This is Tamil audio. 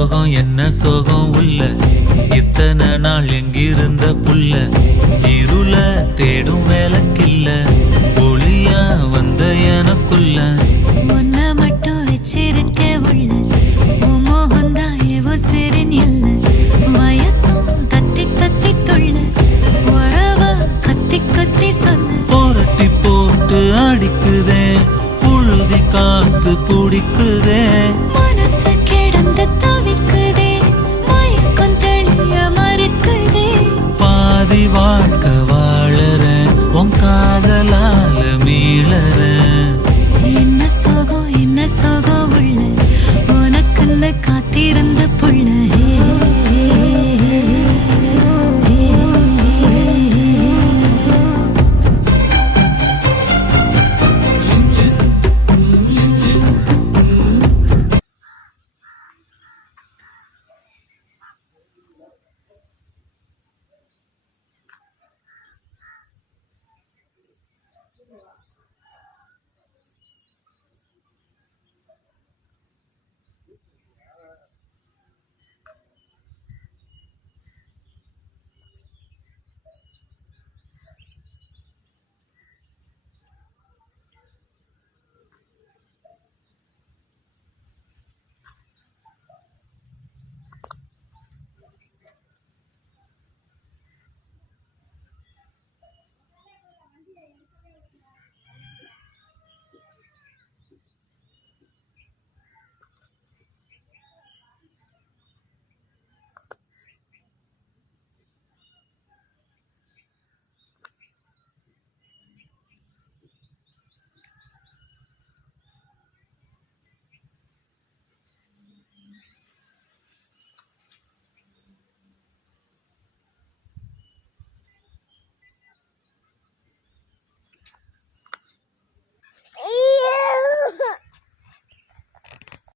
சோகம் என்ன சோகம் உள்ள இத்தனை நாள் எங்கிருந்த புல்ல இருள தேடும் வேலைக்கில்ல ஒளியா வந்த எனக்குள்ள உன்னை மட்டும் வச்சிருக்க உள்ள உன் மோகந்தான் எவோ சிறின் இல்ல வயசும் கத்தி கத்தி தொள்ள உறவ கத்தி கத்தி சொல்ல போரட்டி போட்டு அடிக்குதே புழுதி காத்து பிடிக்குதே